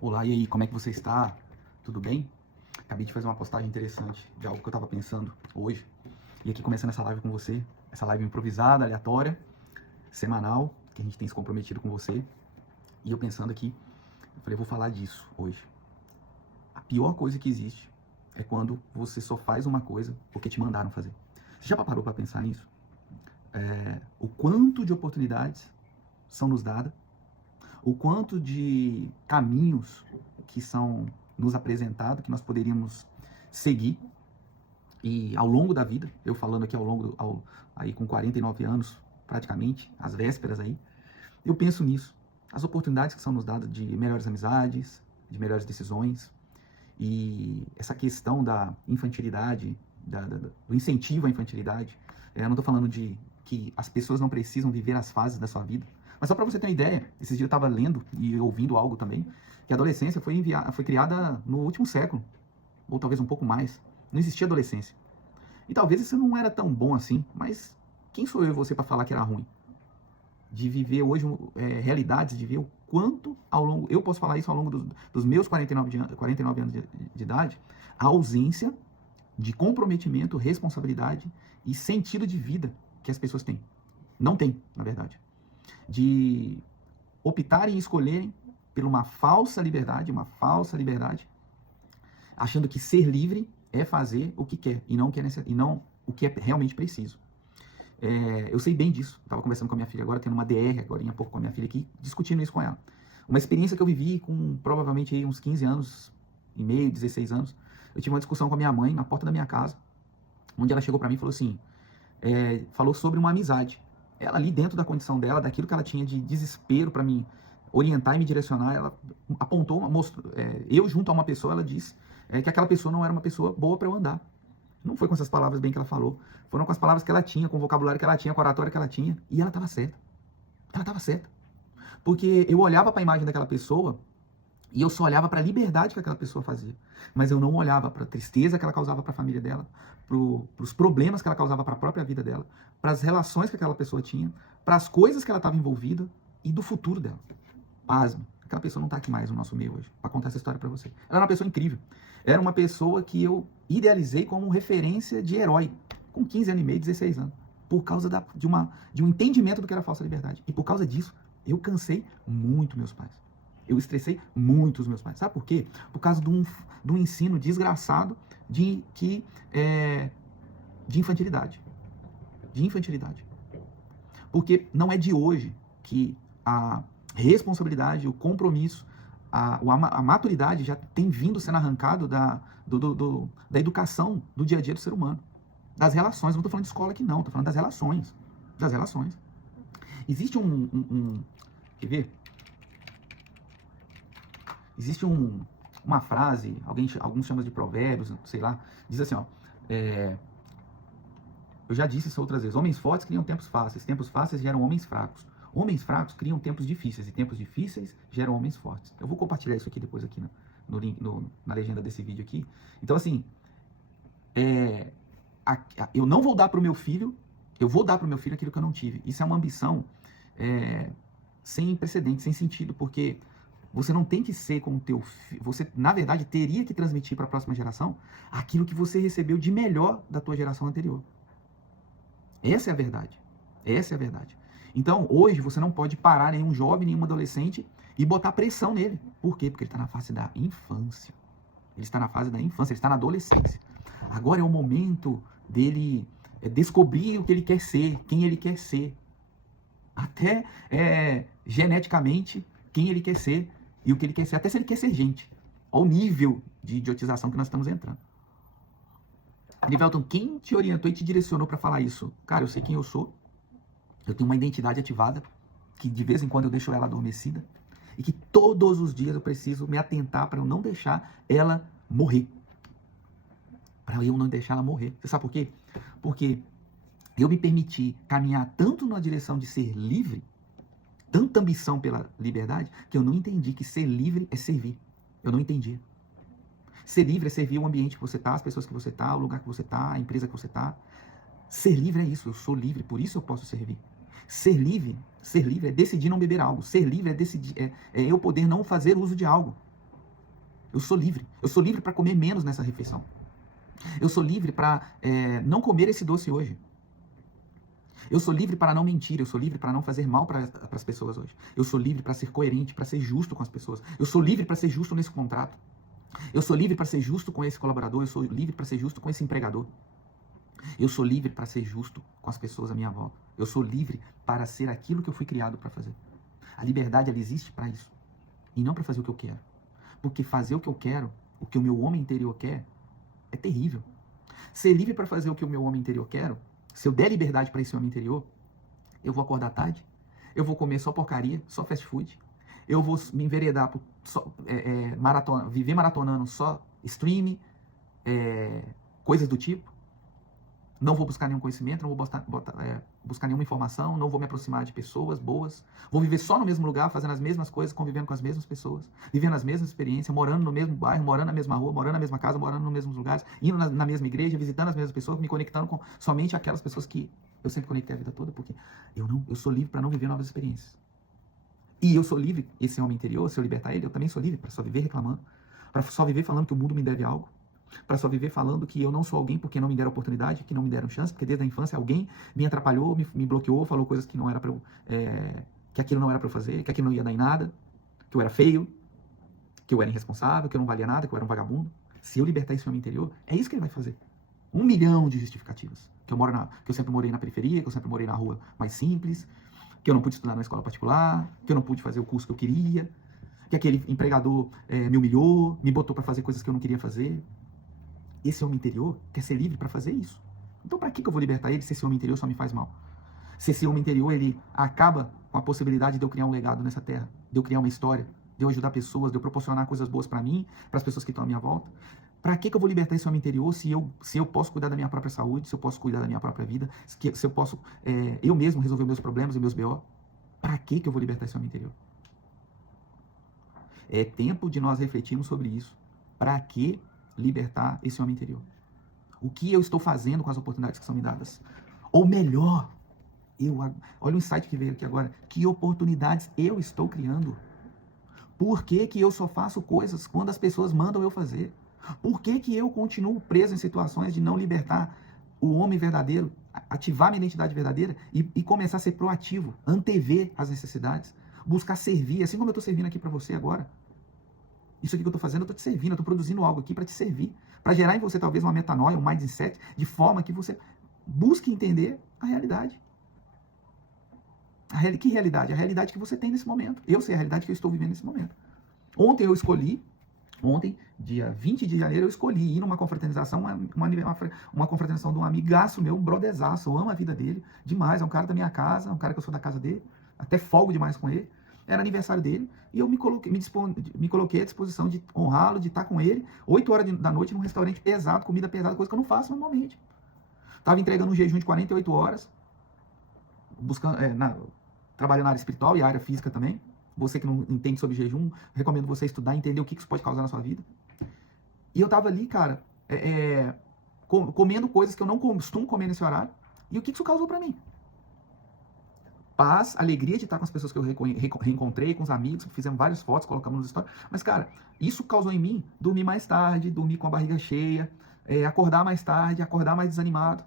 Olá, e aí, como é que você está? Tudo bem? Acabei de fazer uma postagem interessante de algo que eu estava pensando hoje. E aqui começando essa live com você, essa live improvisada, aleatória, semanal, que a gente tem se comprometido com você. E eu pensando aqui, eu falei, eu vou falar disso hoje. A pior coisa que existe é quando você só faz uma coisa porque te mandaram fazer. Você já parou para pensar nisso? O quanto de oportunidades são nos dadas, o quanto de caminhos que são nos apresentados, que nós poderíamos seguir, e ao longo da vida, eu falando aqui aí com 49 anos, praticamente, às vésperas aí, eu penso nisso. As oportunidades que são nos dadas de melhores amizades, de melhores decisões, e essa questão da infantilidade, do incentivo à infantilidade. Eu não estou falando de que as pessoas não precisam viver as fases da sua vida, mas só para você ter uma ideia, esses dias eu estava lendo e ouvindo algo também, que a adolescência foi criada no último século, ou talvez um pouco mais. Não existia adolescência. E talvez isso não era tão bom assim, mas quem sou eu e você para falar que era ruim? De viver hoje realidades, de ver o quanto ao longo, eu posso falar isso ao longo dos meus 49 anos de idade, a ausência de comprometimento, responsabilidade e sentido de vida que as pessoas têm. Não tem, na verdade. De optarem e escolherem por uma falsa liberdade, achando que ser livre é fazer o que quer e não o que é realmente preciso. Eu sei bem disso. Estava conversando com a minha filha agora, tendo uma DR agora há pouco com a minha filha aqui, discutindo isso com ela. Uma experiência que eu vivi com provavelmente aí uns 15 anos e meio, 16 anos. Eu tive uma discussão com a minha mãe na porta da minha casa, onde ela chegou para mim e falou assim, falou sobre uma amizade. Ela ali dentro da condição dela, daquilo que ela tinha de desespero para me orientar e me direcionar, ela apontou, mostrou, eu junto a uma pessoa, ela disse que aquela pessoa não era uma pessoa boa para eu andar. Não foi com essas palavras bem que ela falou, foram com as palavras que ela tinha, com o vocabulário que ela tinha, com a oratória que ela tinha, e ela estava certa. Ela estava certa. Porque eu olhava para a imagem daquela pessoa e eu só olhava para a liberdade que aquela pessoa fazia. Mas eu não olhava para a tristeza que ela causava para a família dela, para os problemas que ela causava para a própria vida dela, para as relações que aquela pessoa tinha, para as coisas que ela estava envolvida e do futuro dela. Pasmo. Aquela pessoa não está aqui mais no nosso meio hoje, para contar essa história para você. Ela era uma pessoa incrível. Era uma pessoa que eu idealizei como referência de herói, com 15 anos e meio, 16 anos, por causa de um entendimento do que era falsa liberdade. E por causa disso, eu cansei muito meus pais. Eu estressei muito os meus pais. Sabe por quê? Por causa de um ensino desgraçado de infantilidade. De infantilidade. Porque não é de hoje que a responsabilidade, o compromisso, a maturidade já tem vindo sendo arrancado da educação do dia a dia do ser humano. Das relações, não estou falando de escola aqui não, estou falando das relações. Das relações. Existe quer ver? Existe uma frase, alguns chamam de provérbios, sei lá, diz assim, ó, eu já disse isso outras vezes, homens fortes criam tempos fáceis geram homens fracos. Homens fracos criam tempos difíceis, e tempos difíceis geram homens fortes. Eu vou compartilhar isso aqui depois aqui na legenda desse vídeo aqui. Então, assim, eu não vou dar para o meu filho, eu vou dar para o meu filho aquilo que eu não tive. Isso é uma ambição sem precedente, sem sentido, porque você não tem que ser como teu filho. Você, na verdade, teria que transmitir para a próxima geração aquilo que você recebeu de melhor da tua geração anterior. Essa é a verdade. Essa é a verdade. Então, hoje, você não pode parar nenhum jovem, nenhum adolescente e botar pressão nele. Por quê? Porque ele está na fase da infância. Ele está na fase da infância, ele está na adolescência. Agora é o momento dele descobrir o que ele quer ser, quem ele quer ser. Até geneticamente, quem ele quer ser e o que ele quer ser. Até se ele quer ser gente. Olha o nível de idiotização que nós estamos entrando. Livelton, quem te orientou e te direcionou para falar isso? Cara, eu sei quem eu sou. Eu tenho uma identidade ativada, que de vez em quando eu deixo ela adormecida, e que todos os dias eu preciso me atentar para eu não deixar ela morrer. Para eu não deixar ela morrer. Você sabe por quê? Porque eu me permiti caminhar tanto na direção de ser livre, tanta ambição pela liberdade, que eu não entendi que ser livre é servir. Eu não entendi. Ser livre é servir o ambiente que você está, as pessoas que você está, o lugar que você está, a empresa que você está. Ser livre é isso, eu sou livre, por isso eu posso servir. Ser livre é decidir não beber algo. Ser livre é decidir, é eu poder não fazer uso de algo. Eu sou livre. Eu sou livre para comer menos nessa refeição. Eu sou livre para não comer esse doce hoje. Eu sou livre para não mentir. Eu sou livre para não fazer mal para as pessoas hoje. Eu sou livre para ser coerente, para ser justo com as pessoas. Eu sou livre para ser justo nesse contrato. Eu sou livre para ser justo com esse colaborador. Eu sou livre para ser justo com esse empregador. Eu sou livre para ser justo com as pessoas à minha volta. Eu sou livre para ser aquilo que eu fui criado para fazer. A liberdade, ela existe para isso. E não para fazer o que eu quero. Porque fazer o que eu quero, o que o meu homem interior quer, é terrível. Ser livre para fazer o que o meu homem interior quer, se eu der liberdade para esse homem interior, eu vou acordar tarde, eu vou comer só porcaria, só fast food, eu vou me enveredar por viver maratonando só stream, coisas do tipo. Não vou buscar nenhum conhecimento, não vou buscar nenhuma informação, não vou me aproximar de pessoas boas. Vou viver só no mesmo lugar, fazendo as mesmas coisas, convivendo com as mesmas pessoas, vivendo as mesmas experiências, morando no mesmo bairro, morando na mesma rua, morando na mesma casa, morando nos mesmos lugares, indo na mesma igreja, visitando as mesmas pessoas, me conectando com somente aquelas pessoas que eu sempre conectei a vida toda, porque eu sou livre para não viver novas experiências. E eu sou livre, esse homem interior, se eu libertar ele, eu também sou livre para só viver reclamando, para só viver falando que o mundo me deve algo, para só viver falando que eu não sou alguém porque não me deram oportunidade, que não me deram chance, porque desde a infância alguém me atrapalhou, me bloqueou, falou coisas que não era para eu, que aquilo não era para eu fazer, que aquilo não ia dar em nada, que eu era feio, que eu era irresponsável, que eu não valia nada, que eu era um vagabundo. Se eu libertar esse homem interior, é isso que ele vai fazer. 1 milhão de justificativas. Que eu sempre morei na periferia, que eu sempre morei na rua mais simples, que eu não pude estudar na escola particular, que eu não pude fazer o curso que eu queria, que aquele empregador me humilhou, me botou para fazer coisas que eu não queria fazer. Esse homem interior quer ser livre para fazer isso. Então, para que eu vou libertar ele se esse homem interior só me faz mal? Se esse homem interior ele acaba com a possibilidade de eu criar um legado nessa terra, de eu criar uma história, de eu ajudar pessoas, de eu proporcionar coisas boas para mim, para as pessoas que estão à minha volta. Para que eu vou libertar esse homem interior se eu posso cuidar da minha própria saúde, se eu posso cuidar da minha própria vida, se eu posso eu mesmo resolver meus problemas e meus BO? Para que eu vou libertar esse homem interior? É tempo de nós refletirmos sobre isso. Para que libertar esse homem interior? O que eu estou fazendo com as oportunidades que são me dadas? Ou melhor, olha o insight que veio aqui agora. Que oportunidades eu estou criando? Por que eu só faço coisas quando as pessoas mandam eu fazer? Por que eu continuo preso em situações de não libertar o homem verdadeiro, ativar minha identidade verdadeira e começar a ser proativo, antever as necessidades, buscar servir, assim como eu estou servindo aqui para você agora. Isso aqui que eu estou fazendo, eu estou te servindo, eu estou produzindo algo aqui para te servir, para gerar em você talvez uma metanoia, um mindset, de forma que você busque entender a realidade. Que realidade? A realidade que você tem nesse momento. Eu sei a realidade que eu estou vivendo nesse momento. Ontem, dia 20 de janeiro, eu escolhi ir numa confraternização, uma confraternização de um amigaço meu, um brotherzaço. Eu amo a vida dele demais, é um cara da minha casa, é um cara que eu sou da casa dele, até folgo demais com ele. Era aniversário dele e eu me coloquei à disposição de honrá-lo, de estar com ele, 8 horas da noite num restaurante pesado, comida pesada, coisa que eu não faço normalmente. Estava entregando um jejum de 48 horas, trabalhando na área espiritual e área física também. Você que não entende sobre jejum, recomendo você estudar e entender o que isso pode causar na sua vida. E eu estava ali, cara, comendo coisas que eu não costumo comer nesse horário. E o que isso causou para mim? Paz, alegria de estar com as pessoas que eu reencontrei, com os amigos, que fizemos várias fotos, colocamos nos stories. Mas, cara, isso causou em mim dormir mais tarde, dormir com a barriga cheia, acordar mais tarde, acordar mais desanimado.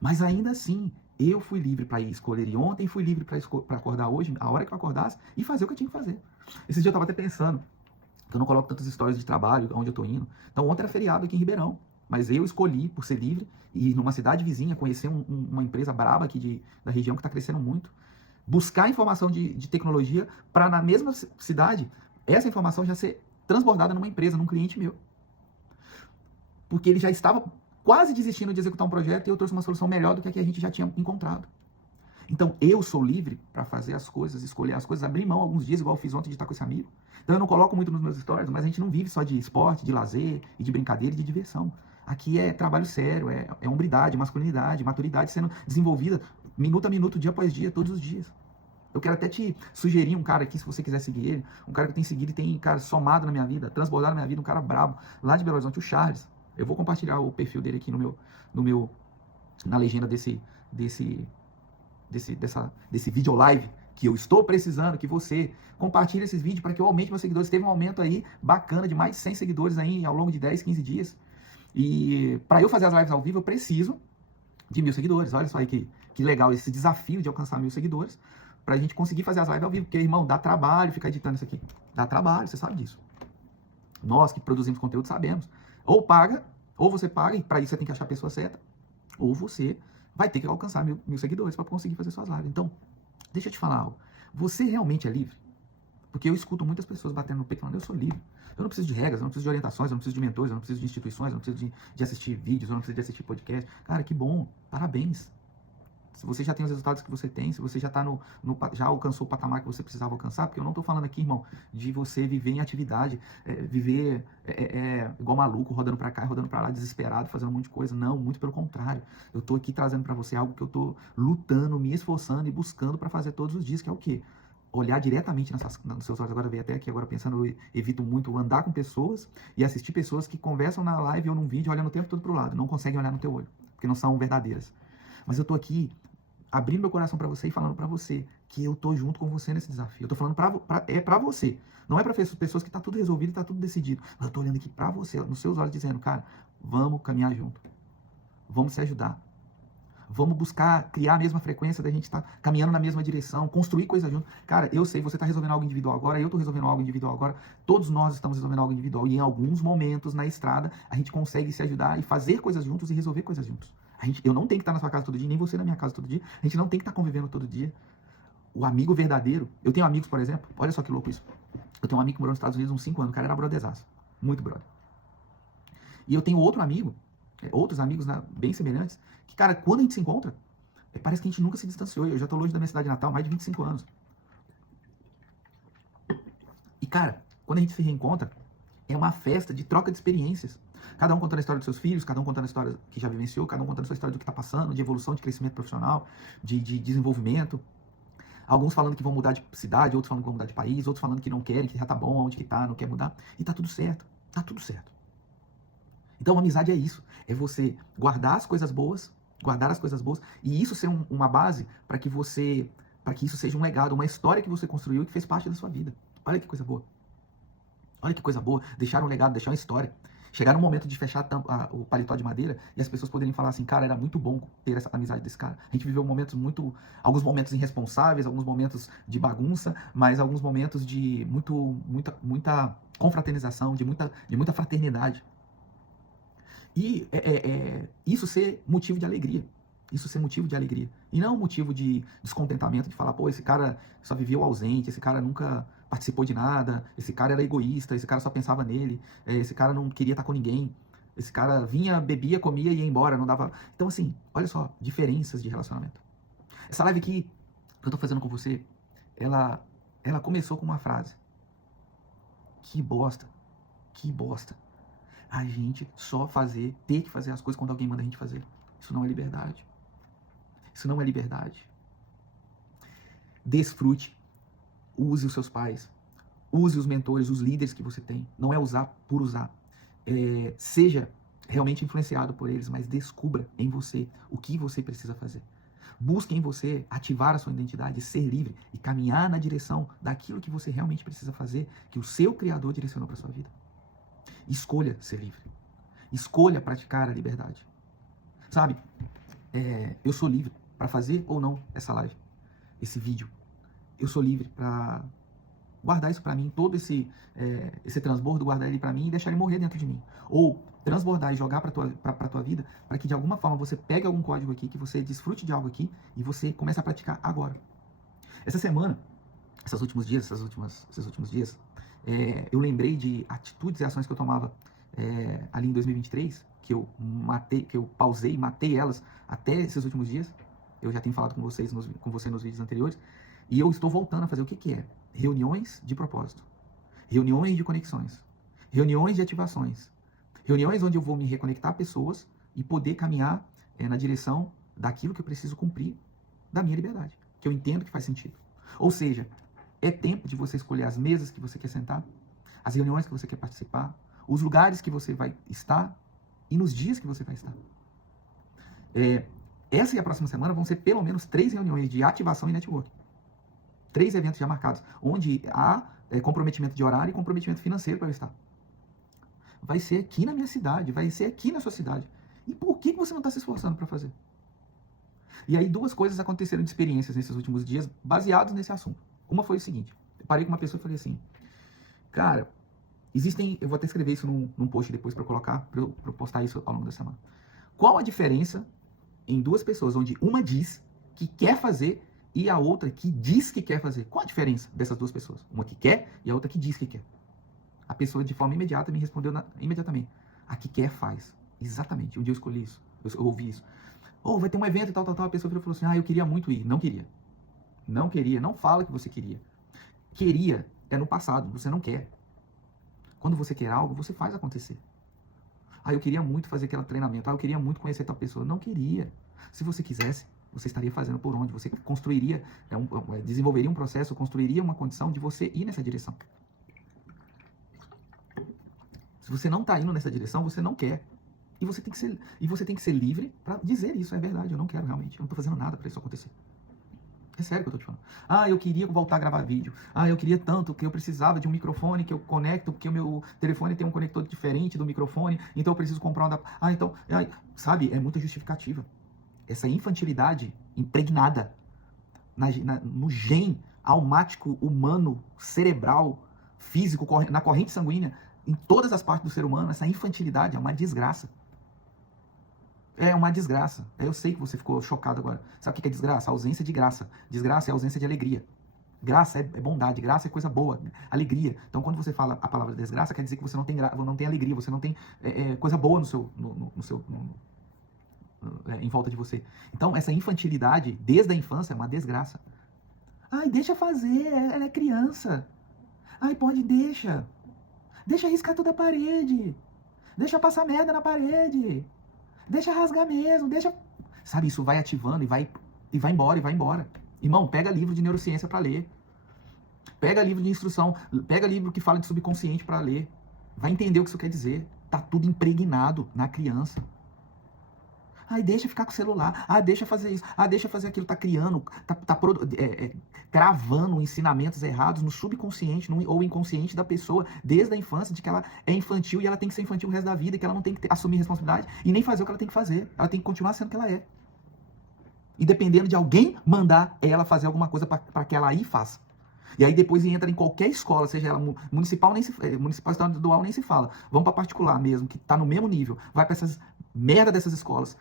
Mas ainda assim, eu fui livre para ir escolher. E ontem fui livre para acordar hoje, a hora que eu acordasse, e fazer o que eu tinha que fazer. Esse dia eu estava até pensando que eu não coloco tantas histórias de trabalho, onde eu estou indo. Então, ontem era feriado aqui em Ribeirão. Mas eu escolhi, por ser livre, ir numa cidade vizinha, conhecer uma empresa braba aqui da região que está crescendo muito. Buscar informação de tecnologia para na mesma cidade, essa informação já ser transbordada numa empresa, num cliente meu. Porque ele já estava quase desistindo de executar um projeto e eu trouxe uma solução melhor do que a gente já tinha encontrado. Então eu sou livre para fazer as coisas, escolher as coisas, abrir mão alguns dias, igual eu fiz ontem de estar com esse amigo. Então eu não coloco muito nos meus stories, mas a gente não vive só de esporte, de lazer e de brincadeira e de diversão. Aqui é trabalho sério, é hombridade, masculinidade, maturidade sendo desenvolvida minuto a minuto, dia após dia, todos os dias. Eu quero até te sugerir um cara aqui, se você quiser seguir ele, um cara que eu tenho seguido e tem, cara, somado na minha vida, transbordado na minha vida, um cara brabo, lá de Belo Horizonte, o Charles. Eu vou compartilhar o perfil dele aqui na legenda desse video live que eu estou precisando que você compartilhe esses vídeos para que eu aumente meus seguidores. Teve um aumento aí bacana de mais de 100 seguidores aí ao longo de 10, 15 dias. E para eu fazer as lives ao vivo, eu preciso de 1.000 seguidores. Olha só aí que legal esse desafio de alcançar 1.000 seguidores para a gente conseguir fazer as lives ao vivo. Porque, irmão, dá trabalho ficar editando isso aqui. Dá trabalho, você sabe disso. Nós que produzimos conteúdo sabemos. Ou paga, ou você paga, e para isso você tem que achar a pessoa certa, ou você vai ter que alcançar 1.000 seguidores para conseguir fazer suas lives. Então, deixa eu te falar algo. Você realmente é livre? Porque eu escuto muitas pessoas batendo no peito falando, eu sou livre. Eu não preciso de regras, eu não preciso de orientações, eu não preciso de mentores, eu não preciso de instituições, eu não preciso de assistir vídeos, eu não preciso de assistir podcast. Cara, que bom, parabéns. Se você já tem os resultados que você tem, se você já já alcançou o patamar que você precisava alcançar, porque eu não estou falando aqui, irmão, de você viver em atividade, viver igual maluco, rodando para cá e rodando para lá, desesperado, fazendo um monte de coisa. Não, muito pelo contrário. Eu estou aqui trazendo para você algo que eu estou lutando, me esforçando e buscando para fazer todos os dias, que é o quê? Olhar diretamente nos seus olhos. Agora veio até aqui, agora pensando, eu evito muito andar com pessoas e assistir pessoas que conversam na live ou num vídeo olhando o tempo todo pro lado, não conseguem olhar no teu olho, porque não são verdadeiras. Mas eu tô aqui abrindo meu coração para você e falando para você que eu tô junto com você nesse desafio. Eu tô falando para você. Não é para pessoas que tá tudo resolvido, tá tudo decidido. Mas eu tô olhando aqui para você, nos seus olhos, dizendo, cara, vamos caminhar junto. Vamos se ajudar. Vamos buscar criar a mesma frequência da gente estar caminhando na mesma direção, construir coisas junto. Cara, eu sei, você está resolvendo algo individual agora, eu estou resolvendo algo individual agora, todos nós estamos resolvendo algo individual. E em alguns momentos na estrada, a gente consegue se ajudar e fazer coisas juntos e resolver coisas juntos. Eu não tenho que estar na sua casa todo dia, nem você na minha casa todo dia. A gente não tem que estar convivendo todo dia. O amigo verdadeiro. Eu tenho amigos, por exemplo, olha só que louco isso. Eu tenho um amigo que morou nos Estados Unidos uns 5 anos, o cara era brotherzaço. Muito brother. E eu tenho outro amigo, outros amigos bem semelhantes, que, cara, quando a gente se encontra, parece que a gente nunca se distanciou. Eu já tô longe da minha cidade natal há mais de 25 anos. E, cara, quando a gente se reencontra, é uma festa de troca de experiências. Cada um contando a história dos seus filhos, cada um contando a história que já vivenciou, cada um contando a sua história do que está passando, de evolução, de crescimento profissional, de desenvolvimento. Alguns falando que vão mudar de cidade, outros falando que vão mudar de país, outros falando que não querem, que já tá bom, onde que tá, não quer mudar. E tá tudo certo. Tá tudo certo. Então, a amizade é isso. É você guardar as coisas boas, e isso ser uma base para que isso seja um legado, uma história que você construiu e que fez parte da sua vida. Olha que coisa boa. Olha que coisa boa. Deixar um legado, deixar uma história. Chegar no momento de fechar o paletó de madeira e as pessoas poderem falar assim, cara, era muito bom ter essa amizade desse cara. A gente viveu alguns momentos irresponsáveis, alguns momentos de bagunça, mas alguns momentos de muita confraternização, de muita fraternidade. E isso ser motivo de alegria. Isso ser motivo de alegria. E não motivo de descontentamento, de falar, pô, esse cara só viveu ausente, esse cara nunca participou de nada, esse cara era egoísta, esse cara só pensava nele, esse cara não queria estar com ninguém, esse cara vinha, bebia, comia e ia embora, não dava... Então, assim, olha só, diferenças de relacionamento. Essa live aqui que eu tô fazendo com você, ela começou com uma frase. Que bosta. Que bosta. A gente só ter que fazer as coisas quando alguém manda a gente fazer. Isso não é liberdade. Isso não é liberdade. Desfrute. Use os seus pais. Use os mentores, os líderes que você tem. Não é usar por usar. Seja realmente influenciado por eles, mas descubra em você o que você precisa fazer. Busque em você ativar a sua identidade, ser livre e caminhar na direção daquilo que você realmente precisa fazer, que o seu Criador direcionou para a sua vida. Escolha ser livre. Escolha praticar a liberdade. Sabe, eu sou livre para fazer ou não essa live, esse vídeo. Eu sou livre para guardar isso para mim, todo esse transbordo, guardar ele para mim e deixar ele morrer dentro de mim. Ou transbordar e jogar para tua vida, para que de alguma forma você pegue algum código aqui, que você desfrute de algo aqui e você comece a praticar agora. Essa semana, esses últimos dias, eu lembrei de atitudes e ações que eu tomava ali em 2023, que eu pausei, matei elas até esses últimos dias. Eu já tenho falado com você nos vídeos anteriores. E eu estou voltando a fazer o que é? Reuniões de propósito. Reuniões de conexões. Reuniões de ativações. Reuniões onde eu vou me reconectar a pessoas e poder caminhar na direção daquilo que eu preciso cumprir da minha liberdade. Que eu entendo que faz sentido. Ou seja, é tempo de você escolher as mesas que você quer sentar, as reuniões que você quer participar, os lugares que você vai estar e nos dias que você vai estar. Essa e a próxima semana vão ser pelo menos 3 reuniões de ativação e network. 3 eventos já marcados, onde há comprometimento de horário e comprometimento financeiro para eu estar. Vai ser aqui na minha cidade, vai ser aqui na sua cidade. E por que você não está se esforçando para fazer? E aí 2 coisas aconteceram de experiências nesses últimos dias, baseados nesse assunto. Uma foi o seguinte, eu parei com uma pessoa e falei assim, cara, eu vou até escrever isso num post depois para colocar, para eu postar isso ao longo da semana. Qual a diferença em 2 pessoas, onde uma diz que quer fazer e a outra que diz que quer fazer? Qual a diferença dessas 2 pessoas? Uma que quer e a outra que diz que quer. A pessoa, de forma imediata, me respondeu imediatamente. A que quer faz. Exatamente. Um dia eu escolhi isso. Eu ouvi isso. Vai ter um evento e tal. A pessoa virou e falou assim, eu queria muito ir. Não queria. Não queria. Não fala que você queria. Queria é no passado. Você não quer. Quando você quer algo, você faz acontecer. Eu queria muito fazer aquele treinamento. Eu queria muito conhecer tal pessoa. Não queria. Se você quisesse, você estaria fazendo por onde? Você construiria, desenvolveria um processo, construiria uma condição de você ir nessa direção. Se você não está indo nessa direção, você não quer. E você tem que ser livre para dizer isso. É verdade, eu não quero realmente. Eu não estou fazendo nada para isso acontecer. É sério que eu estou te falando. Eu queria voltar a gravar vídeo. Eu queria tanto que eu precisava de um microfone que eu conecto, porque o meu telefone tem um conector diferente do microfone, então eu preciso comprar um sabe, é muita justificativa. Essa infantilidade impregnada no gene almático, humano, cerebral, físico, na corrente sanguínea, em todas as partes do ser humano, essa infantilidade é uma desgraça. É uma desgraça. Eu sei que você ficou chocado agora. Sabe o que é desgraça? A ausência de graça. Desgraça é a ausência de alegria. Graça é bondade, graça é coisa boa, alegria. Então, quando você fala a palavra desgraça, quer dizer que você não tem alegria, você não tem coisa boa em volta de você. Então, essa infantilidade, desde a infância, é uma desgraça. Deixa fazer, ela é criança. Deixa. Deixa riscar toda a parede. Deixa passar merda na parede. Deixa rasgar mesmo, Sabe, isso vai ativando e vai embora. Irmão, pega livro de neurociência para ler. Pega livro de instrução, pega livro que fala de subconsciente para ler. Vai entender o que isso quer dizer. Tá tudo impregnado na criança. Deixa ficar com o celular. Deixa fazer isso. Deixa fazer aquilo. Tá criando, gravando ensinamentos errados no subconsciente ou inconsciente da pessoa desde a infância, de que ela é infantil e ela tem que ser infantil o resto da vida, que ela não tem que assumir responsabilidade e nem fazer o que ela tem que fazer. Ela tem que continuar sendo o que ela é. E dependendo de alguém mandar ela fazer alguma coisa para que ela aí faça. E aí depois entra em qualquer escola, seja ela municipal, municipal, estadual, nem se fala. Vamos para particular mesmo, que está no mesmo nível. Vai para essas merda dessas escolas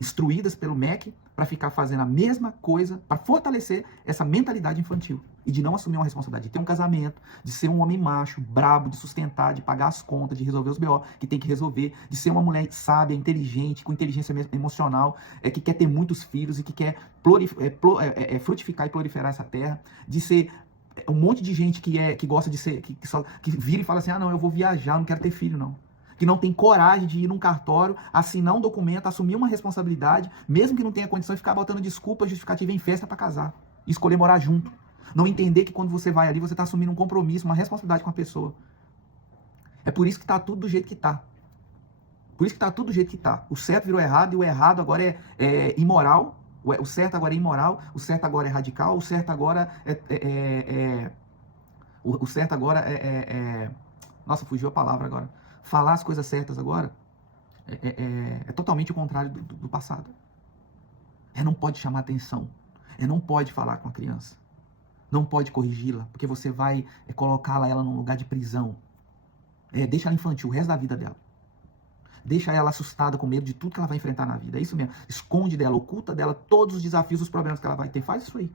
instruídas pelo MEC para ficar fazendo a mesma coisa, para fortalecer essa mentalidade infantil. E de não assumir uma responsabilidade, de ter um casamento, de ser um homem macho, brabo, de sustentar, de pagar as contas, de resolver os BO que tem que resolver, de ser uma mulher sábia, inteligente, com inteligência emocional, que quer ter muitos filhos e que quer frutificar e proliferar essa terra, de ser um monte de gente que gosta de ser, que vira e fala assim, não, eu vou viajar, não quero ter filho, não. Que não tem coragem de ir num cartório, assinar um documento, assumir uma responsabilidade, mesmo que não tenha condição de ficar botando desculpa justificativa em festa para casar. E escolher morar junto. Não entender que quando você vai ali, você está assumindo um compromisso, uma responsabilidade com a pessoa. É por isso que está tudo do jeito que está. Por isso que está tudo do jeito que está. O certo virou errado e o errado agora é imoral. O certo agora é imoral, o certo agora é radical, o certo agora o certo agora nossa, fugiu a palavra agora. Falar as coisas certas agora é totalmente o contrário do passado. Não pode chamar atenção. Não pode falar com a criança. Não pode corrigi-la, porque você vai colocá-la ela num lugar de prisão. Deixa ela infantil o resto da vida dela. Deixa ela assustada, com medo de tudo que ela vai enfrentar na vida. É isso mesmo. Esconde dela, oculta dela todos os desafios, os problemas que ela vai ter. Faz isso aí.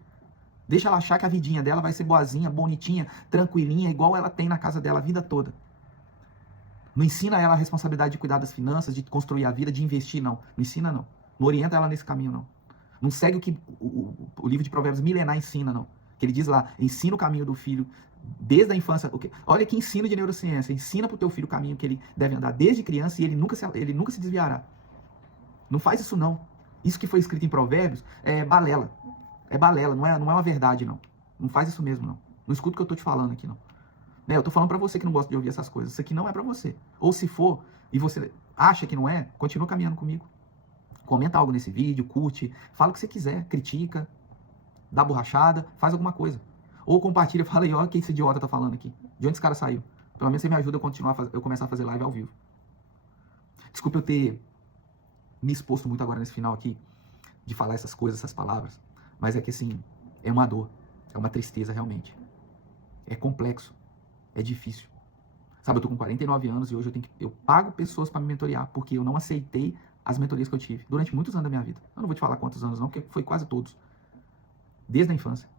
Deixa ela achar que a vidinha dela vai ser boazinha, bonitinha, tranquilinha, igual ela tem na casa dela a vida toda. Não ensina ela a responsabilidade de cuidar das finanças, de construir a vida, de investir, não. Não ensina, não. Não orienta ela nesse caminho, não. Não segue o que o livro de Provérbios milenar ensina, não. Que ele diz lá, ensina o caminho do filho desde a infância. Olha que ensino de neurociência. Ensina para o teu filho o caminho que ele deve andar desde criança e ele nunca se desviará. Não faz isso, não. Isso que foi escrito em Provérbios é balela. É balela, não é uma verdade, não. Não faz isso mesmo, não. Não escuta o que eu estou te falando aqui, não. Eu estou falando para você que não gosta de ouvir essas coisas. Isso aqui não é para você. Ou se for, e você acha que não é, continua caminhando comigo. Comenta algo nesse vídeo, curte, fala o que você quiser, critica, dá borrachada, faz alguma coisa. Ou compartilha, fala aí, ó, o que esse idiota tá falando aqui. De onde esse cara saiu? Pelo menos você me ajuda a continuar, eu começar a fazer live ao vivo. Desculpa eu ter me exposto muito agora nesse final aqui, de falar essas coisas, essas palavras. Mas é que assim, é uma dor, é uma tristeza realmente. É complexo, é difícil. Sabe, eu tô com 49 anos e hoje eu pago pessoas para me mentorear, porque eu não aceitei as mentorias que eu tive durante muitos anos da minha vida. Eu não vou te falar quantos anos não, porque foi quase todos. Desde a infância.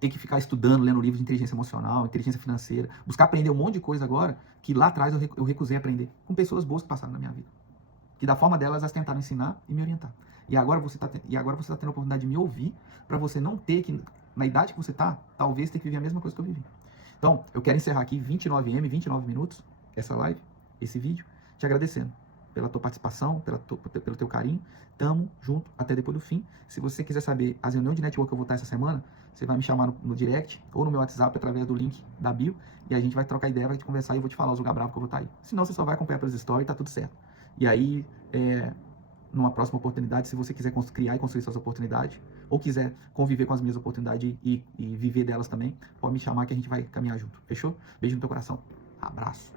Ter que ficar estudando, lendo livros de inteligência emocional, inteligência financeira, buscar aprender um monte de coisa agora, que lá atrás eu recusei aprender, com pessoas boas que passaram na minha vida. Que da forma delas, elas tentaram ensinar e me orientar. E agora você tá tendo a oportunidade de me ouvir, para você não ter que, na idade que você tá, talvez ter que viver a mesma coisa que eu vivi. Então, eu quero encerrar aqui 29 minutos, essa live, esse vídeo, te agradecendo pela tua participação, pelo teu carinho. Tamo junto até depois do fim. Se você quiser saber as reuniões de network que eu vou estar essa semana, você vai me chamar no direct ou no meu WhatsApp através do link da bio e a gente vai trocar ideia, vai te conversar e eu vou te falar os lugares bravos que eu vou estar aí. Senão você só vai acompanhar pelas stories e tá tudo certo. E aí, numa próxima oportunidade, se você quiser criar e construir suas oportunidades, ou quiser conviver com as minhas oportunidades e viver delas também, pode me chamar que a gente vai caminhar junto. Fechou? Beijo no teu coração. Abraço.